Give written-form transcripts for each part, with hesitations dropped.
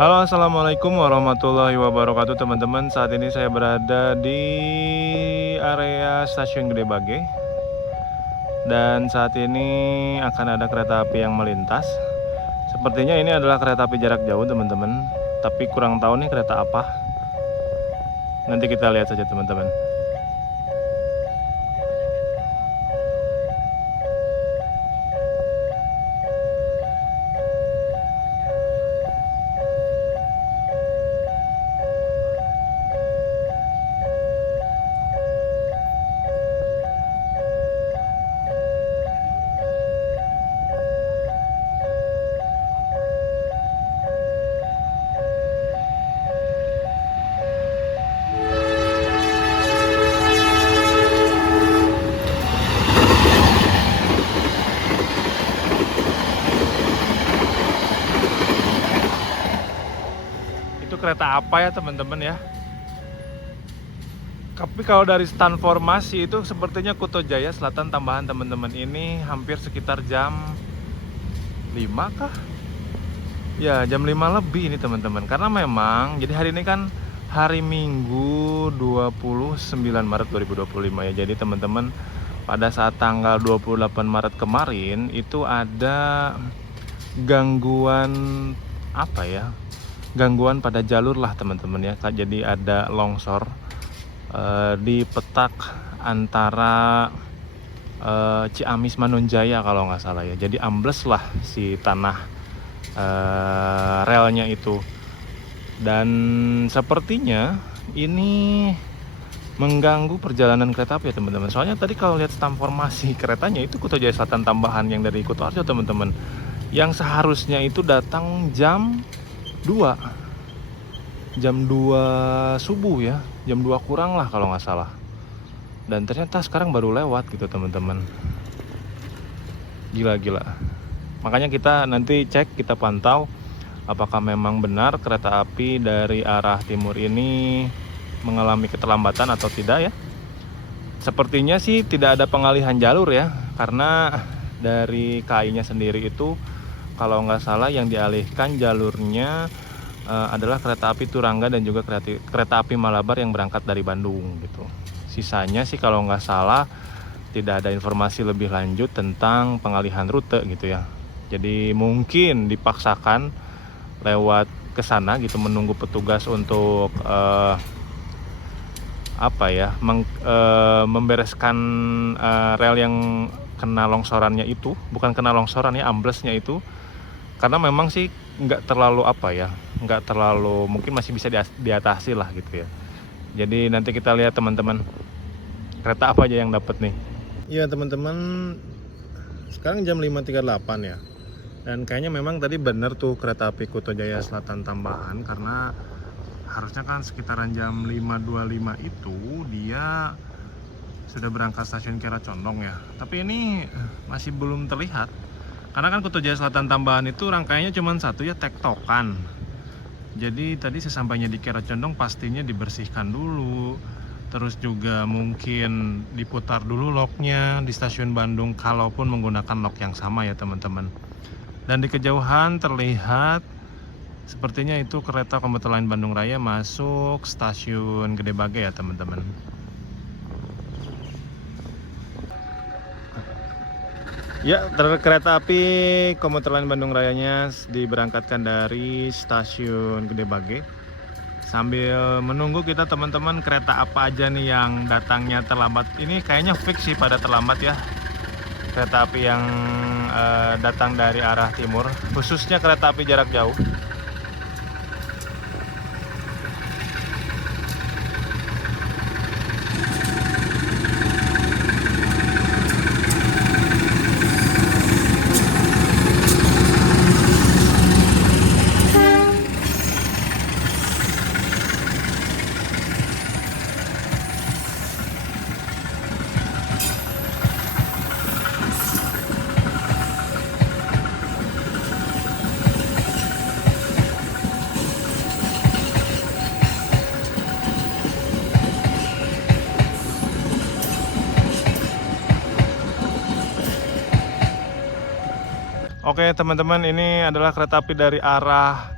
Halo, assalamualaikum warahmatullahi wabarakatuh teman-teman. Saat ini saya berada di area stasiun Gede Bage, dan saat ini akan ada kereta api yang melintas. Sepertinya ini adalah kereta api jarak jauh teman-teman, tapi kurang tahu nih kereta apa. Nanti kita lihat saja teman-teman. Itu kereta apa ya teman-teman ya? Tapi kalau dari stand formasi itu sepertinya Kuto Jaya Selatan tambahan teman-teman. Ini hampir sekitar jam 5 kah? Ya, jam 5 lebih ini teman-teman. Karena memang jadi hari ini kan hari Minggu 29 Maret 2025 ya. Jadi teman-teman, pada saat tanggal 28 Maret kemarin itu ada gangguan apa ya? Gangguan pada jalur lah teman-teman ya. Jadi ada longsor di petak antara Ciamis Manunjaya kalau nggak salah ya. Jadi ambles lah si tanah relnya itu, dan sepertinya ini mengganggu perjalanan kereta api ya teman-teman. Soalnya tadi kalau lihat stam formasi keretanya itu Kuto Jaya Selatan tambahan yang dari Kutoarjo teman-teman, yang seharusnya itu datang jam 2 subuh ya, jam 2 kurang lah kalau nggak salah, dan ternyata sekarang baru lewat gitu teman-teman. Gila. Makanya kita nanti cek, kita pantau apakah memang benar kereta api dari arah timur ini mengalami keterlambatan atau tidak ya. Sepertinya sih tidak ada pengalihan jalur ya, karena dari KAI-nya sendiri itu kalau nggak salah yang dialihkan jalurnya adalah kereta api Turangga dan juga kereta api Malabar yang berangkat dari Bandung gitu. Sisanya sih kalau nggak salah tidak ada informasi lebih lanjut tentang pengalihan rute gitu ya. Jadi mungkin dipaksakan lewat ke sana gitu, menunggu petugas untuk membereskan rel yang kena longsorannya itu, bukan kena longsoran ya, amblesnya itu. Karena memang sih nggak terlalu mungkin masih bisa diatasi lah gitu ya. Jadi nanti kita lihat teman-teman, kereta apa aja yang dapat nih. Iya teman-teman, sekarang jam 5.38 ya. Dan kayaknya memang tadi bener tuh kereta api Kuto Jaya Selatan tambahan, karena harusnya kan sekitaran jam 5.25 itu dia sudah berangkat stasiun Kiara Condong ya. Tapi ini masih belum terlihat. Karena kan Kuto Jaya Selatan tambahan itu rangkaiannya cuma satu ya, tektokan. Jadi tadi sesampainya di Kiara Condong pastinya dibersihkan dulu. Terus juga mungkin diputar dulu loknya di stasiun Bandung, kalaupun menggunakan lok yang sama ya teman-teman. Dan di kejauhan terlihat sepertinya itu kereta komuter lain Bandung Raya masuk stasiun Gede Bage ya teman-teman. Ya, kereta api komuter lain Bandung Rayanya diberangkatkan dari stasiun Gede Bage. Sambil menunggu kita teman-teman, kereta apa aja nih yang datangnya terlambat. Ini kayaknya fix sih pada terlambat ya. Kereta api yang datang dari arah timur, khususnya kereta api jarak jauh. Oke teman-teman, ini adalah kereta api dari arah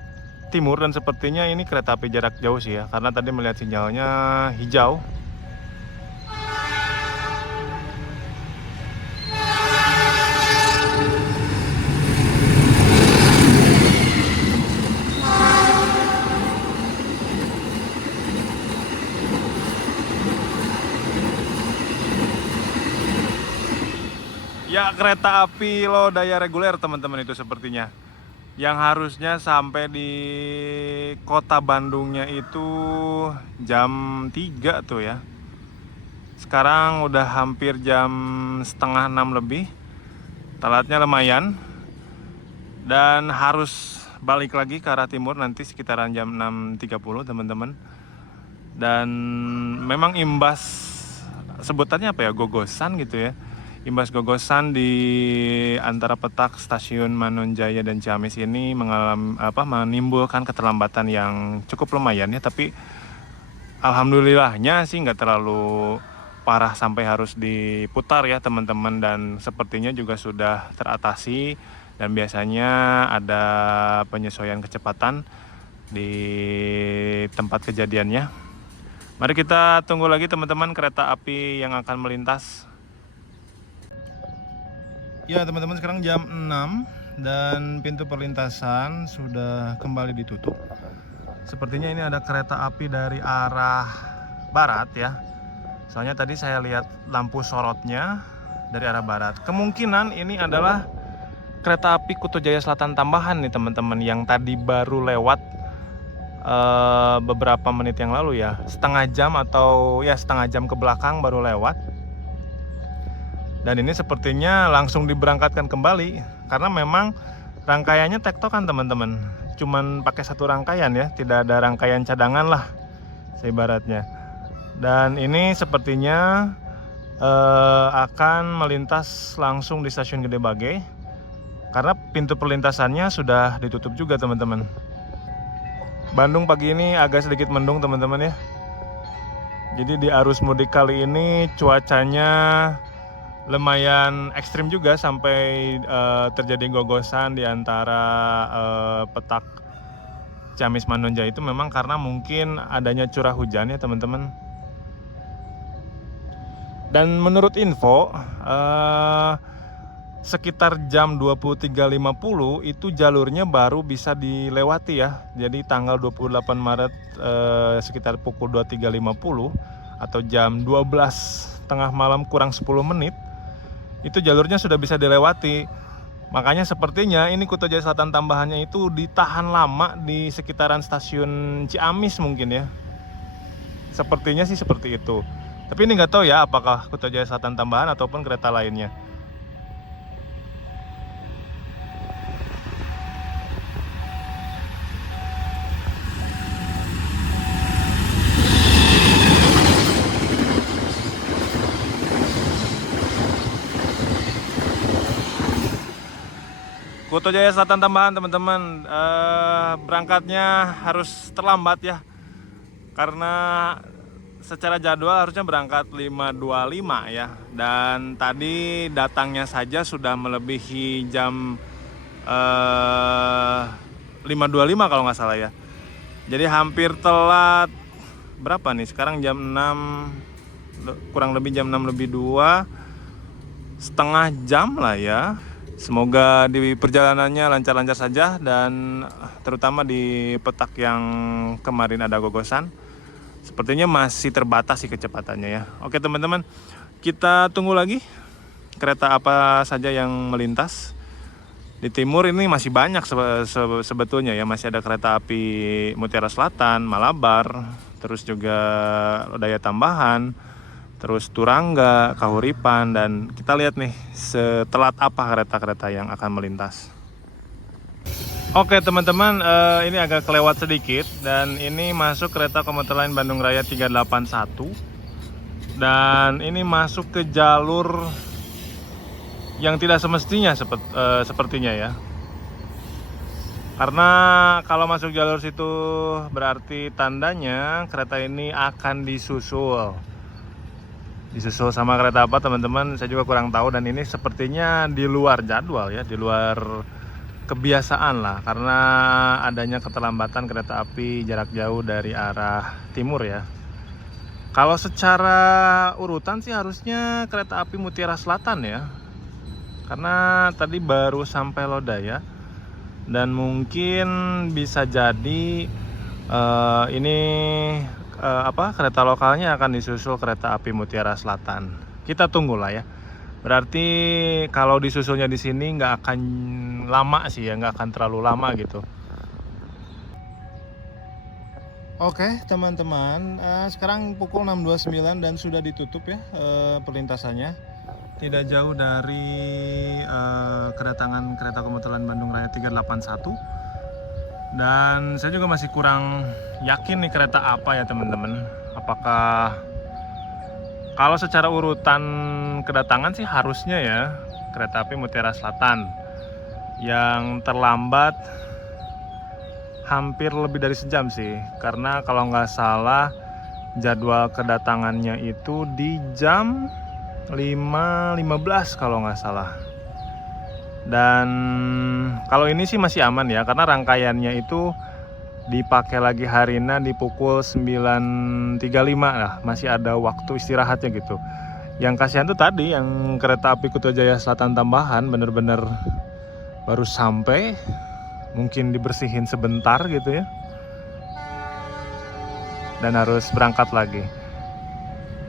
timur dan sepertinya ini kereta api jarak jauh sih ya, karena tadi melihat sinyalnya hijau. Ya, kereta api low daya reguler teman-teman itu sepertinya. Yang harusnya sampai di kota Bandungnya itu jam 3 tuh ya. Sekarang udah hampir jam setengah 6 lebih. Telatnya lumayan. Dan harus balik lagi ke arah timur nanti sekitaran jam 6.30 teman-teman. Dan memang imbas, sebutannya apa ya, gogosan gitu ya. Imbas gogosan di antara petak stasiun Manonjaya dan Ciamis ini menimbulkan keterlambatan yang cukup lumayan ya, tapi alhamdulillahnya sih nggak terlalu parah sampai harus diputar ya teman-teman, dan sepertinya juga sudah teratasi dan biasanya ada penyesuaian kecepatan di tempat kejadiannya. Mari kita tunggu lagi teman-teman kereta api yang akan melintas. Ya teman-teman, sekarang jam 6 dan pintu perlintasan sudah kembali ditutup. Sepertinya ini ada kereta api dari arah barat ya. Soalnya tadi saya lihat lampu sorotnya dari arah barat. Kemungkinan ini adalah kereta api Kuto Jaya Selatan tambahan nih teman-teman, yang tadi baru lewat beberapa menit yang lalu ya. Setengah jam atau ya setengah jam ke belakang baru lewat. Dan ini sepertinya langsung diberangkatkan kembali karena memang rangkaiannya tektokan teman-teman. Cuman pakai satu rangkaian ya, tidak ada rangkaian cadangan lah seibaratnya. Dan ini sepertinya akan melintas langsung di stasiun Gede Bage karena pintu perlintasannya sudah ditutup juga teman-teman. Bandung pagi ini agak sedikit mendung teman-teman ya. Jadi di arus mudik kali ini cuacanya lumayan ekstrim juga, sampai terjadi gogosan di antara petak Ciamis Manonjaya itu memang karena mungkin adanya curah hujan ya teman-teman. Dan menurut info sekitar jam 23.50 itu jalurnya baru bisa dilewati ya. Jadi tanggal 28 Maret sekitar pukul 23.50 atau jam 12 tengah malam kurang 10 menit itu jalurnya sudah bisa dilewati. Makanya sepertinya ini Kuto Jaya Selatan tambahannya itu ditahan lama di sekitaran stasiun Ciamis mungkin ya. Sepertinya sih seperti itu. Tapi ini nggak tahu ya apakah Kuto Jaya Selatan tambahan ataupun kereta lainnya. Kuto Jaya Selatan tambahan teman-teman, berangkatnya harus terlambat ya, karena secara jadwal harusnya berangkat 5.25 ya, dan tadi datangnya saja sudah melebihi jam 5.25 kalau nggak salah ya. Jadi hampir telat berapa nih, sekarang jam 6, kurang lebih jam 6 lebih 2, setengah jam lah ya. Semoga di perjalanannya lancar-lancar saja, dan terutama di petak yang kemarin ada gogosan sepertinya masih terbatas sih kecepatannya ya. Oke teman-teman, kita tunggu lagi kereta apa saja yang melintas. Di timur ini masih banyak sebetulnya ya, masih ada kereta api Mutiara Selatan, Malabar, terus juga Daya Tambahan, terus Turangga, Kahuripan, dan kita lihat nih setelat apa kereta-kereta yang akan melintas. Oke teman-teman, ini agak kelewat sedikit, dan ini masuk kereta komuter lain Bandung Raya 381, dan ini masuk ke jalur yang tidak semestinya sepertinya ya. Karena kalau masuk jalur situ berarti tandanya kereta ini akan disusul sama kereta apa teman-teman, saya juga kurang tahu, dan ini sepertinya di luar jadwal ya, di luar kebiasaan lah, karena adanya keterlambatan kereta api jarak jauh dari arah timur ya. Kalau secara urutan sih harusnya kereta api Mutiara Selatan ya, karena tadi baru sampai Lodaya dan mungkin bisa jadi ini kereta lokalnya akan disusul kereta api Mutiara Selatan. Kita tunggulah ya. Berarti kalau disusulnya di sini nggak akan lama sih ya, nggak akan terlalu lama gitu. Oke teman-teman, sekarang pukul 6.29 dan sudah ditutup ya perlintasannya. Tidak jauh dari kedatangan kereta komuter lain Bandung Raya 381. Dan saya juga masih kurang yakin nih kereta apa ya teman-teman. Apakah kalau secara urutan kedatangan sih harusnya ya kereta api Mutiara Selatan yang terlambat hampir lebih dari sejam sih, karena kalau nggak salah jadwal kedatangannya itu di jam 5.15 kalau nggak salah. Dan kalau ini sih masih aman ya, karena rangkaiannya itu dipakai lagi Harina di pukul 9.35 lah, masih ada waktu istirahatnya gitu. Yang kasihan tuh tadi yang kereta api Kuto Jaya Selatan tambahan bener-bener baru sampai, mungkin dibersihin sebentar gitu ya, dan harus berangkat lagi.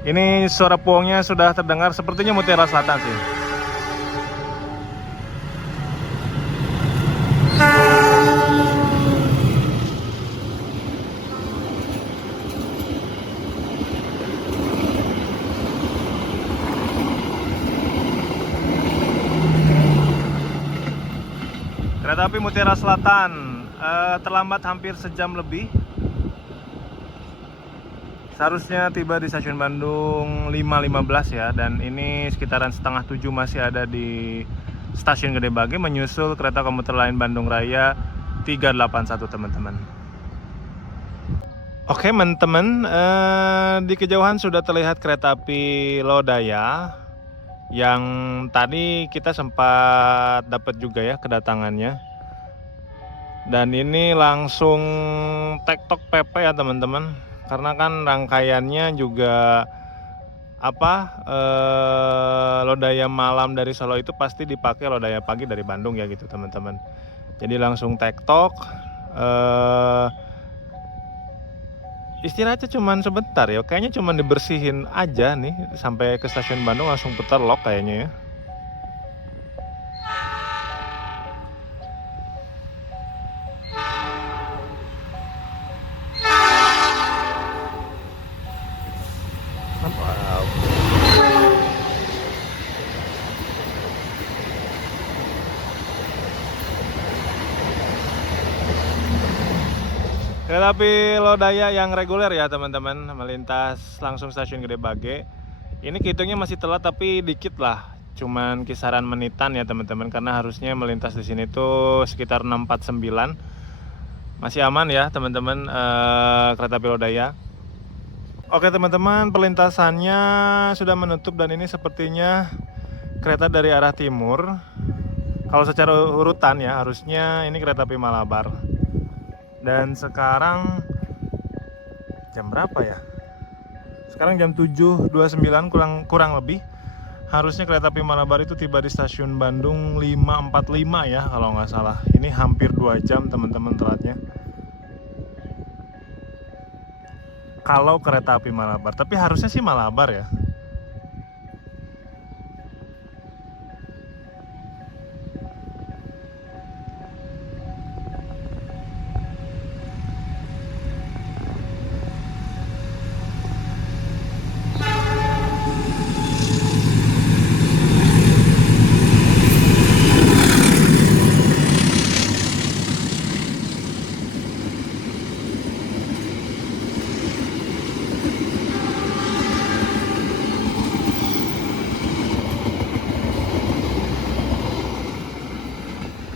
Ini suara puongnya sudah terdengar, sepertinya Mutiara Selatan sih. Kereta api Mutiara Selatan terlambat hampir sejam lebih. Seharusnya tiba di stasiun Bandung 5.15 ya, dan ini sekitaran setengah 7 masih ada di stasiun Gede Bage menyusul kereta komuter lain Bandung Raya 381 teman-teman. Oke teman-teman, di kejauhan sudah terlihat kereta api Lodaya yang tadi kita sempat dapat juga ya kedatangannya. Dan ini langsung tektok PP ya teman-teman, karena kan rangkaiannya juga Lodaya malam dari Solo itu pasti dipakai Lodaya pagi dari Bandung ya gitu teman-teman. Jadi langsung tektok, istirahatnya cuman sebentar ya, kayaknya cuman dibersihin aja nih sampai ke stasiun Bandung langsung putar lock kayaknya ya. Kereta api Lodaya yang reguler ya teman-teman, melintas langsung stasiun Gede Bage. Ini hitungnya masih telat tapi dikit lah, cuman kisaran menitan ya teman-teman, karena harusnya melintas di sini tuh sekitar 6.49. Masih aman ya teman-teman, kereta api Lodaya. Oke teman-teman, perlintasannya sudah menutup dan ini sepertinya kereta dari arah timur. Kalau secara urutan ya harusnya ini kereta api Malabar. Dan sekarang jam berapa ya? Sekarang jam 7.29 kurang lebih. Harusnya kereta api Malabar itu tiba di stasiun Bandung 5.45 ya kalau nggak salah. Ini hampir 2 jam teman-teman telatnya. Kalau kereta api Malabar, tapi harusnya sih Malabar ya.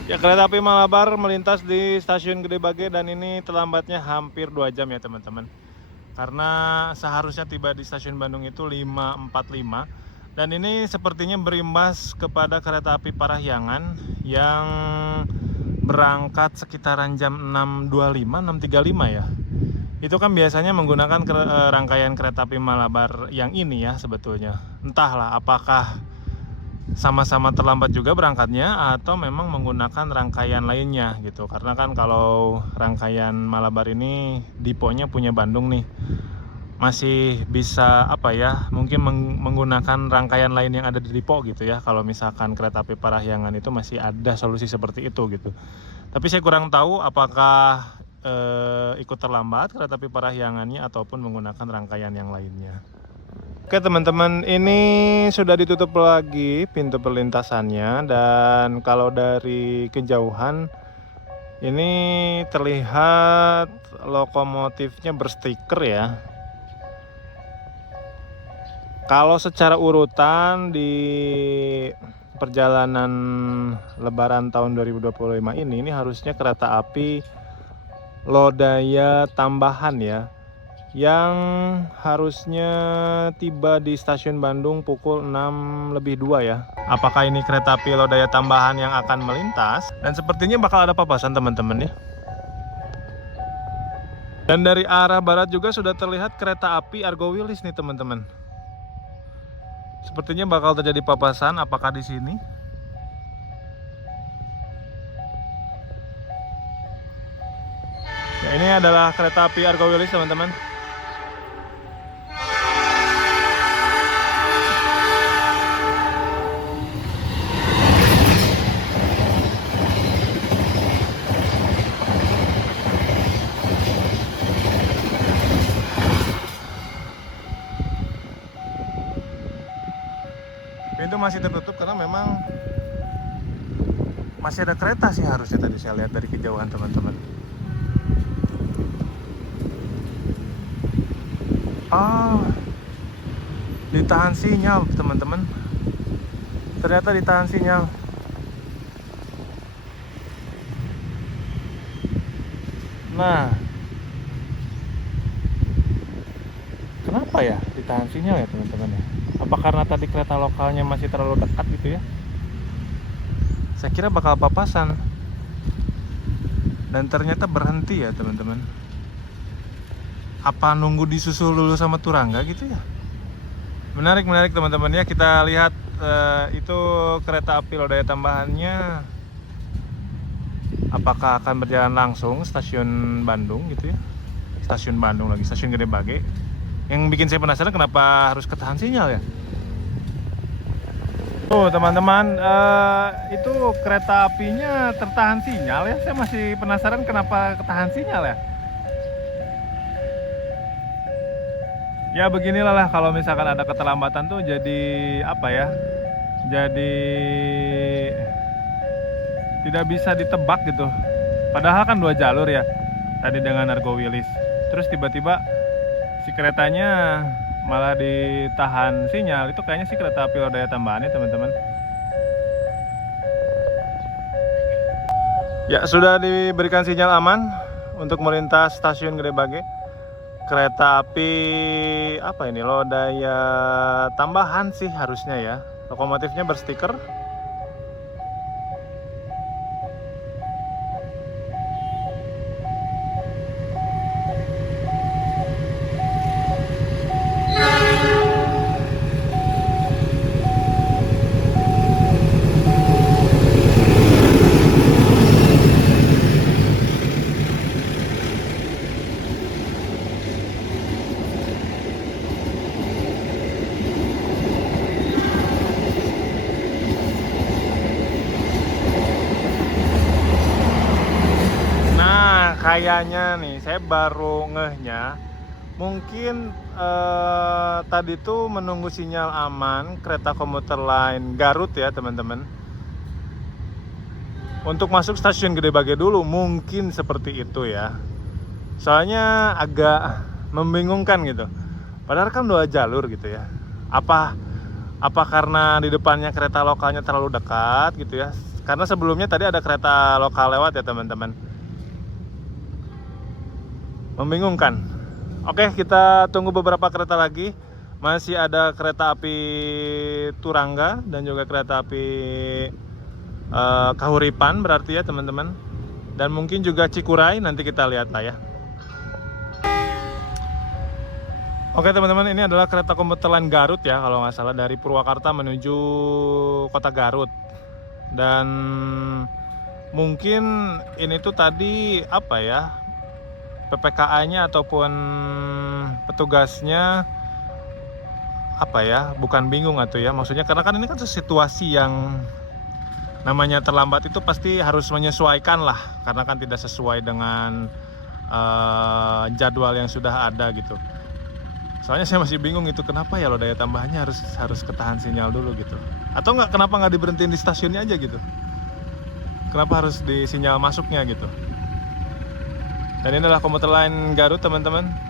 Ya, kereta api Malabar melintas di stasiun Gede Bage dan ini terlambatnya hampir 2 jam ya teman-teman. Karena seharusnya tiba di stasiun Bandung itu 5.45. Dan ini sepertinya berimbas kepada kereta api Parahyangan yang berangkat sekitaran jam 6.25, 6.35 ya. Itu kan biasanya menggunakan rangkaian kereta api Malabar yang ini ya sebetulnya. Entahlah apakah sama-sama terlambat juga berangkatnya atau memang menggunakan rangkaian lainnya gitu. Karena kan kalau rangkaian Malabar ini diponya punya Bandung nih, masih bisa apa ya, mungkin menggunakan rangkaian lain yang ada di Dipo gitu ya. Kalau misalkan kereta api Parahyangan itu masih ada solusi seperti itu gitu. Tapi saya kurang tahu apakah ikut terlambat kereta api Parahyangannya ataupun menggunakan rangkaian yang lainnya. Oke teman-teman, ini sudah ditutup lagi pintu perlintasannya, dan kalau dari kejauhan ini terlihat lokomotifnya berstiker ya. Kalau secara urutan di perjalanan Lebaran tahun 2025 ini harusnya kereta api Lodaya Tambahan ya, yang harusnya tiba di stasiun Bandung pukul 6:02 ya. Apakah ini kereta api Lodaya Tambahan yang akan melintas? Dan sepertinya bakal ada papasan teman-teman ya. Dan dari arah barat juga sudah terlihat kereta api Argo Wilis nih teman-teman. Sepertinya bakal terjadi papasan, apakah di sini? Ya, ini adalah kereta api Argo Wilis teman-teman. Pintu masih tertutup karena memang masih ada kereta sih harusnya, tadi saya lihat dari kejauhan teman-teman. Ditahan sinyal teman-teman. Ternyata ditahan sinyal. Nah, kenapa ya ditahan sinyal ya teman-teman ya? Apa karena tadi kereta lokalnya masih terlalu dekat gitu ya? Saya kira bakal papasan, dan ternyata berhenti ya teman-teman. Apa nunggu disusul dulu sama Turangga gitu ya? Menarik teman-teman ya. Kita lihat itu kereta api Lodaya Tambahannya apakah akan berjalan langsung stasiun Bandung gitu ya. Stasiun Bandung lagi, stasiun Gede Bage. Yang bikin saya penasaran kenapa harus ketahan sinyal ya. Tuh teman-teman, itu kereta apinya tertahan sinyal ya. Saya masih penasaran kenapa ketahan sinyal ya. Ya beginilah lah, kalau misalkan ada keterlambatan tuh jadi apa ya, jadi tidak bisa ditebak gitu. Padahal kan 2 jalur ya tadi dengan Argo Wilis. Terus tiba-tiba si keretanya malah ditahan sinyal. Itu kayaknya sih kereta api Lodaya Tambahan ya teman-teman. Ya, sudah diberikan sinyal aman untuk melintas stasiun Gede Bage. Kereta api apa ini, Lodaya Tambahan sih harusnya ya. Lokomotifnya berstiker. Kayaknya nih saya baru ngehnya, mungkin tadi tuh menunggu sinyal aman kereta komuter lain Garut ya teman-teman, untuk masuk stasiun Gede Bage dulu, mungkin seperti itu ya. Soalnya agak membingungkan gitu, padahal kan 2 jalur gitu ya. Apa karena di depannya kereta lokalnya terlalu dekat gitu ya, karena sebelumnya tadi ada kereta lokal lewat ya teman-teman. Membingungkan. Oke, kita tunggu beberapa kereta lagi. Masih ada kereta api Turangga dan juga kereta api Kahuripan berarti ya teman-teman. dan mungkin juga Cikuray, nanti kita lihat lah ya. Oke teman-teman, ini adalah kereta komuter lain Garut ya, kalau nggak salah, dari Purwakarta menuju kota Garut. Dan mungkin ini tuh tadi apa ya, PPKA-nya ataupun petugasnya apa ya, bukan bingung atau ya, maksudnya karena kan ini kan situasi yang namanya terlambat itu pasti harus menyesuaikan lah, karena kan tidak sesuai dengan jadwal yang sudah ada gitu. Soalnya saya masih bingung itu kenapa ya lo daya tambahannya harus ketahan sinyal dulu gitu. Atau kenapa nggak diberhentiin di stasiunnya aja gitu? Kenapa harus di sinyal masuknya gitu? Dan ini adalah komuter lain Garut teman-teman.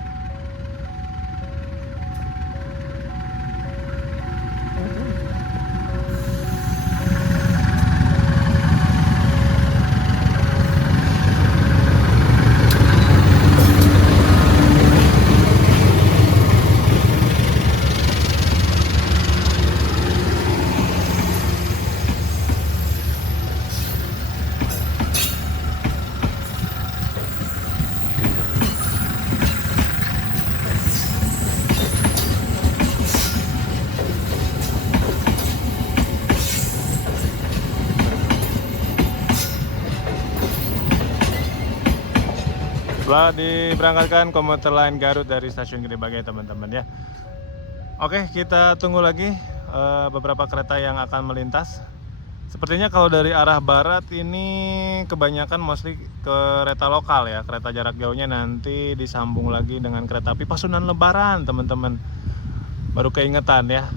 Setelah diberangkatkan komuter lain Garut dari stasiun Gede Bage teman-teman ya. Oke, kita tunggu lagi beberapa kereta yang akan melintas. Sepertinya kalau dari arah barat ini kebanyakan mostly kereta lokal ya, kereta jarak jauhnya nanti disambung lagi dengan kereta api Pasundan Lebaran teman-teman. Baru keingetan ya,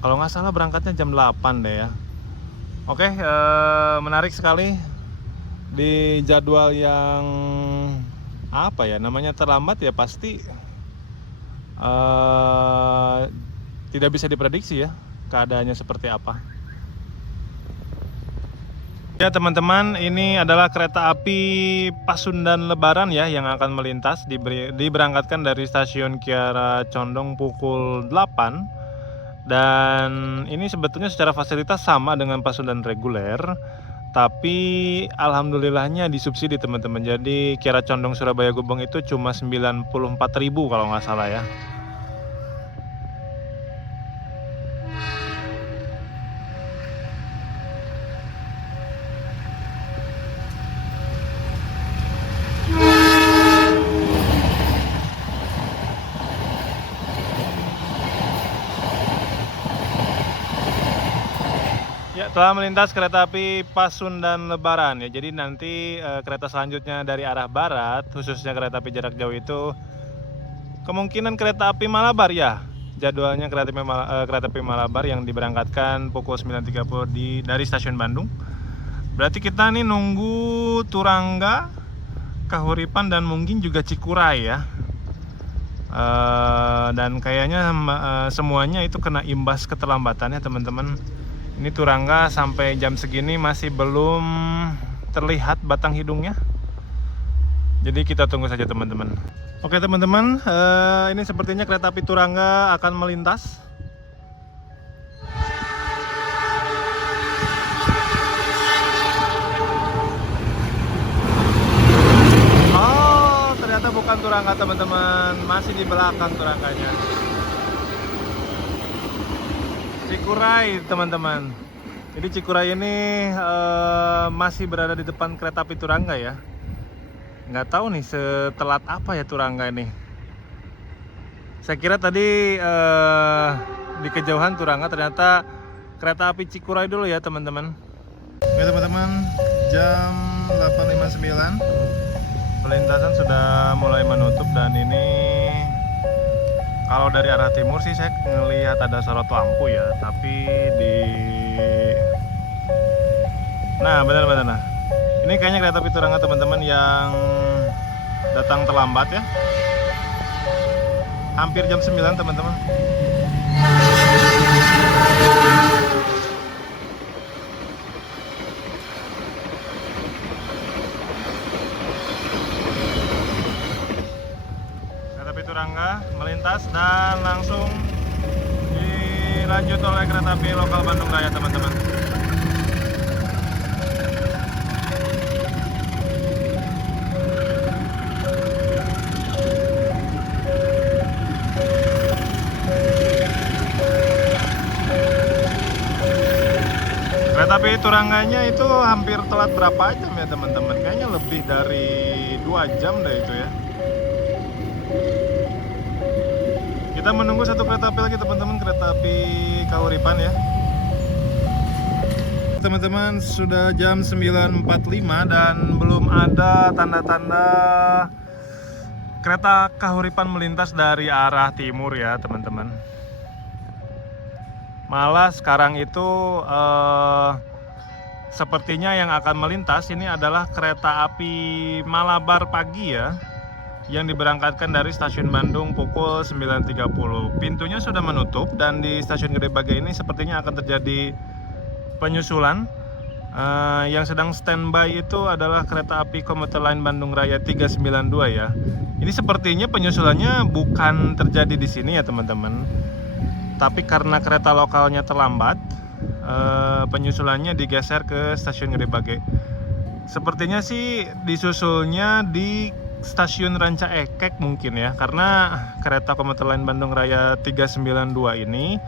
kalau nggak salah berangkatnya jam 8 deh ya. Oke, menarik sekali di jadwal yang apa ya namanya terlambat ya, pasti tidak bisa diprediksi ya keadaannya seperti apa. Ya teman-teman, ini adalah kereta api Pasundan Lebaran ya yang akan melintas, diberangkatkan dari stasiun Kiara Condong pukul 8. Dan ini sebetulnya secara fasilitas sama dengan Pasundan reguler, tapi alhamdulillahnya disubsidi teman-teman. Jadi Kiara Condong Surabaya Gubeng itu cuma 94.000 kalau nggak salah ya. Ya, telah melintas kereta api Pasundan Lebaran ya. Jadi nanti kereta selanjutnya dari arah barat, khususnya kereta api jarak jauh itu kemungkinan kereta api Malabar ya. Jadwalnya kereta api Malabar yang diberangkatkan pukul 9.30 dari stasiun Bandung. Berarti kita nih nunggu Turangga, Kahuripan dan mungkin juga Cikuray ya. Dan kayaknya semuanya itu kena imbas keterlambatannya teman-teman. Ini Turangga sampai jam segini masih belum terlihat batang hidungnya. Jadi kita tunggu saja teman-teman. Oke teman-teman, ini sepertinya kereta api Turangga akan melintas. Oh, ternyata bukan Turangga teman-teman, masih di belakang Turangganya. Cikuray teman-teman. Jadi Cikuray ini masih berada di depan kereta api Turangga ya. Nggak tahu nih setelat apa ya Turangga ini. Saya kira tadi di kejauhan Turangga, ternyata kereta api Cikuray dulu ya teman-teman. Oke teman-teman, jam 8.59 pelintasan sudah mulai menutup. Dan ini kalau dari arah timur sih saya ngelihat ada sorot lampu ya, tapi nah benar-benar nah. Ini kayaknya kereta api Turangga teman-teman yang datang terlambat ya. Hampir jam 9 teman-teman. Kereta api Turangga melintas dan langsung dilanjut oleh kereta api lokal Bandung Raya teman-teman. Kereta api Turangganya itu hampir telat berapa jam ya teman-teman? Kayaknya lebih dari 2 jam deh itu ya. Kita menunggu satu kereta api lagi teman-teman, kereta api Kahuripan ya. Teman-teman, sudah jam 9.45 dan belum ada tanda-tanda kereta Kahuripan melintas dari arah timur ya teman-teman. Malah sekarang itu sepertinya yang akan melintas ini adalah kereta api Malabar pagi ya, yang diberangkatkan dari stasiun Bandung pukul 9.30. Pintunya sudah menutup dan di stasiun Gede Bage ini sepertinya akan terjadi penyusulan. Yang sedang standby itu adalah kereta api komuter lain Bandung Raya 392 ya. Ini sepertinya penyusulannya bukan terjadi di sini ya teman-teman, tapi karena kereta lokalnya terlambat, penyusulannya digeser ke stasiun Gede Bage. Sepertinya sih disusulnya di stasiun Ranca Ekek mungkin ya, karena kereta komuter lain Bandung Raya 392 ini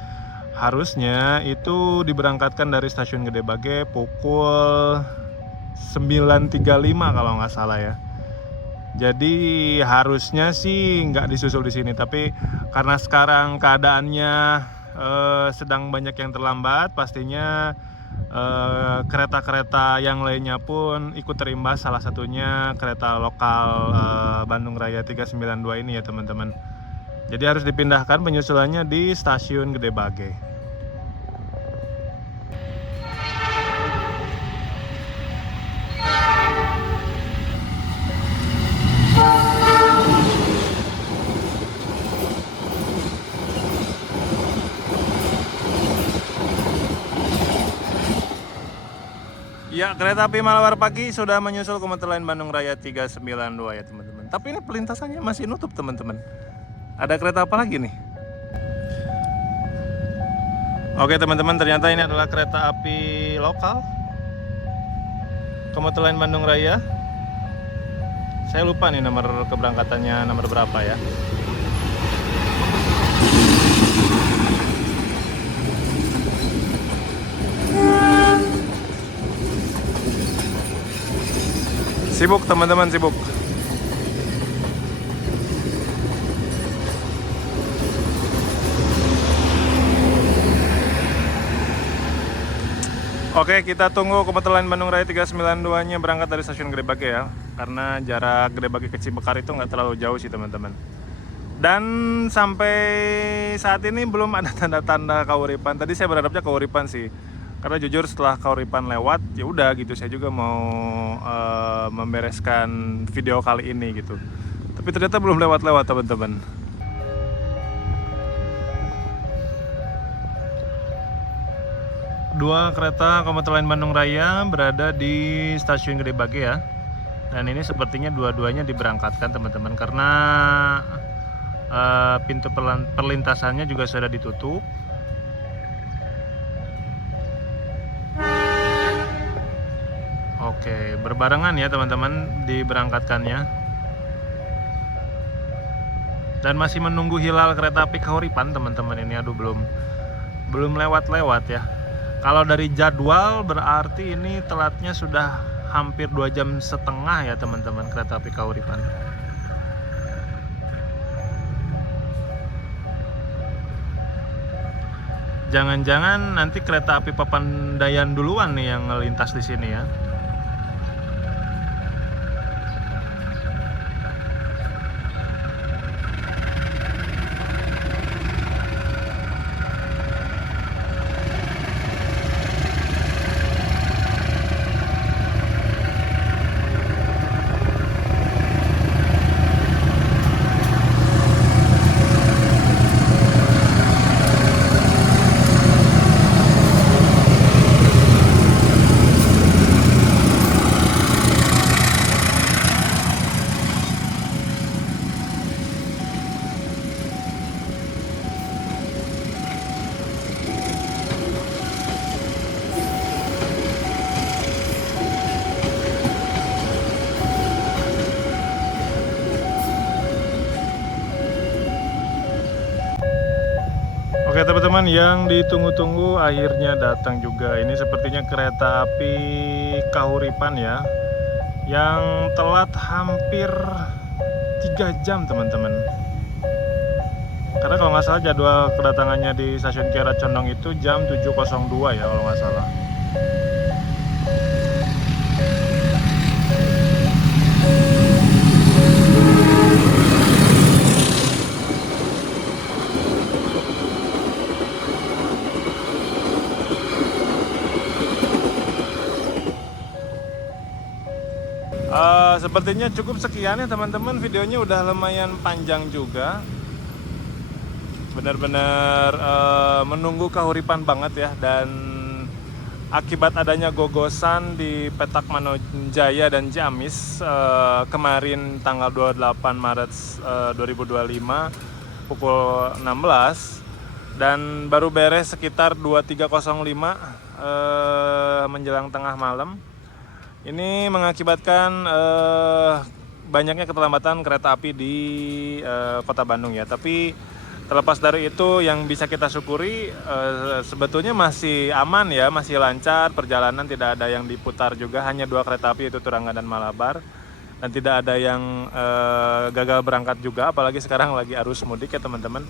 harusnya itu diberangkatkan dari stasiun Gede Bage pukul 9.35 kalau nggak salah ya. Jadi harusnya sih nggak disusul di sini, tapi karena sekarang keadaannya sedang banyak yang terlambat, pastinya kereta-kereta yang lainnya pun ikut terimbas, salah satunya kereta lokal Bandung Raya 392 ini ya teman-teman. Jadi harus dipindahkan penyusulannya di stasiun Gede Bage. Ya, kereta api Malabar pagi sudah menyusul komuter lain Bandung Raya 392 ya teman-teman. Tapi ini pelintasannya masih nutup teman-teman. Ada kereta apa lagi nih? Oke teman-teman, ternyata ini adalah kereta api lokal komuter lain Bandung Raya. Saya lupa nih nomor keberangkatannya, nomor berapa ya. Sibuk teman-teman, sibuk. Oke, kita tunggu komuter lain Bandung Raya 392-nya berangkat dari stasiun Gede Bage ya. Karena jarak Gede Bage ke Cibekar itu nggak terlalu jauh sih teman-teman. Dan sampai saat ini belum ada tanda-tanda Kahuripan. Tadi saya berharapnya Kahuripan sih. Karena jujur setelah Kahuripan lewat, ya udah gitu, saya juga mau membereskan video kali ini gitu. Tapi ternyata belum lewat-lewat teman-teman. Dua kereta komuter lain Bandung Raya berada di stasiun Gede Bage ya. Dan ini sepertinya dua-duanya diberangkatkan teman-teman, karena pintu perlintasannya juga sudah ditutup. Oke, berbarengan ya teman-teman diberangkatkannya. Dan masih menunggu hilal kereta api Kahuripan teman-teman ini. Aduh, belum lewat-lewat ya. Kalau dari jadwal berarti ini telatnya sudah hampir 2 jam setengah ya teman-teman kereta api Kahuripan. Jangan-jangan nanti kereta api Papandayan duluan nih yang melintas di sini ya. Oke teman-teman, yang ditunggu-tunggu akhirnya datang juga. Ini sepertinya kereta api Kahuripan ya, yang telat hampir 3 jam teman-teman. Karena kalau nggak salah jadwal kedatangannya di stasiun Kiara Condong itu jam 7.02 ya kalau nggak salah. Sepertinya cukup sekian ya teman-teman, videonya udah lumayan panjang juga. Benar-benar menunggu Kahuripan banget ya, dan akibat adanya gogosan di Petak Manojaya dan Ciamis kemarin tanggal 28 Maret 2025 pukul 16, dan baru beres sekitar 23.05 menjelang tengah malam. Ini mengakibatkan banyaknya keterlambatan kereta api di kota Bandung ya. Tapi terlepas dari itu, yang bisa kita syukuri sebetulnya masih aman ya, masih lancar perjalanan, tidak ada yang diputar juga. Hanya 2 kereta api, yaitu Turangga dan Malabar, dan tidak ada yang gagal berangkat juga, apalagi sekarang lagi arus mudik ya teman-teman.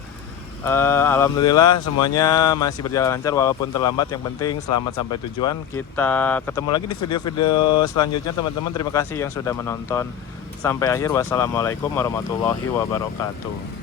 Alhamdulillah semuanya masih berjalan lancar walaupun terlambat. Yang penting selamat sampai tujuan. Kita ketemu lagi di video-video selanjutnya teman-teman. Terima kasih yang sudah menonton sampai akhir. Wassalamualaikum warahmatullahi wabarakatuh.